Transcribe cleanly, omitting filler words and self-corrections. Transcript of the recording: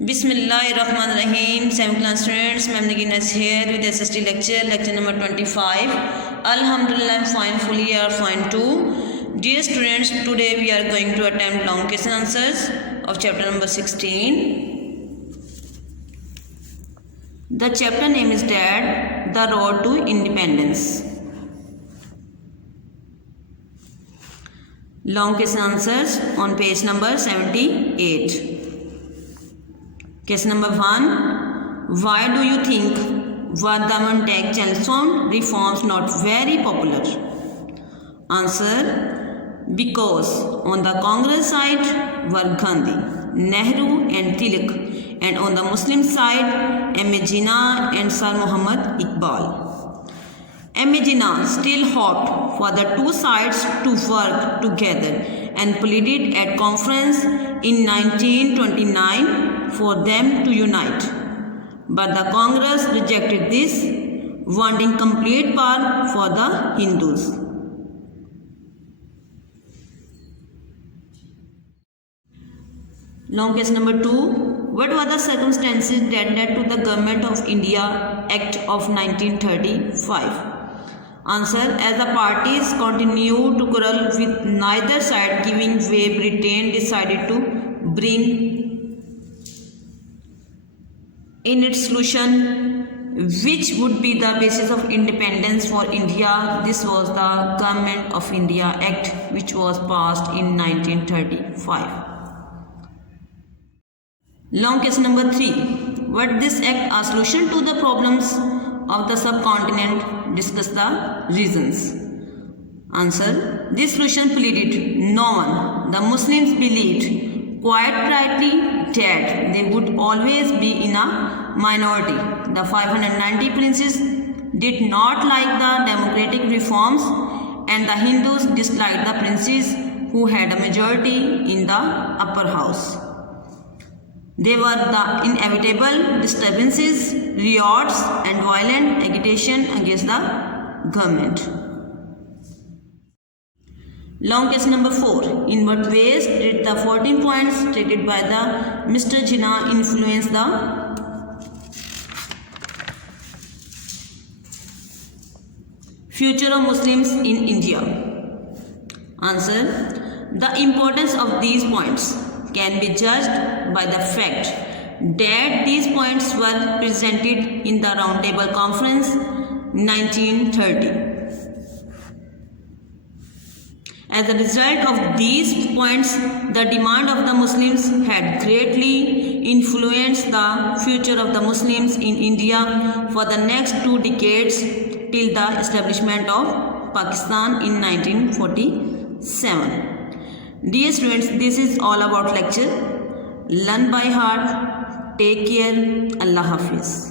Bismillahirrahmanirrahim. 7th class students, Ma'am Nagin is here with SST lecture number 25. Alhamdulillah, I'm fine, fully are fine too. Dear students, today we are going to attempt long question answers of chapter number 16. The chapter name is Dad, The Road to Independence. Long question answers on page number 78. Question number 1. Why do you think were the Montague Chelmsford reforms not very popular? Answer. Because on the Congress side were Gandhi, Nehru and Tilak, and on the Muslim side M.A. Jinnah and Sir Muhammad Iqbal. M.A. Jinnah still hoped for the two sides to work together and pleaded at conference in 1929 for them to unite. But the Congress rejected this, wanting complete power for the Hindus. Long question number 2. What were the circumstances that led to the Government of India Act of 1935? Answer. As the parties continued to quarrel with neither side giving way, Britain decided to bring in its solution which would be the basis of independence for India. This was the Government of India Act, which was passed in 1935. Long question number 3. What this act a solution to the problems of the subcontinent? Discuss the reasons. Answer. This solution pleaded no one. The Muslims believed quite rightly that they would always be in a minority. The 590 princes did not like the democratic reforms, and the Hindus disliked the princes who had a majority in the upper house. They were the inevitable disturbances, riots and violent agitation against the government. Long question number 4. In what ways did the 14 points stated by the Mr. Jinnah influence the future of Muslims in India? Answer. The importance of these points can be judged by the fact that these points were presented in the Round Table Conference 1930. As a result of these points, the demand of the Muslims had greatly influenced the future of the Muslims in India for the next 2 decades till the establishment of Pakistan in 1947. Dear students, this is all about lecture. Learn by heart. Take care. Allah Hafiz.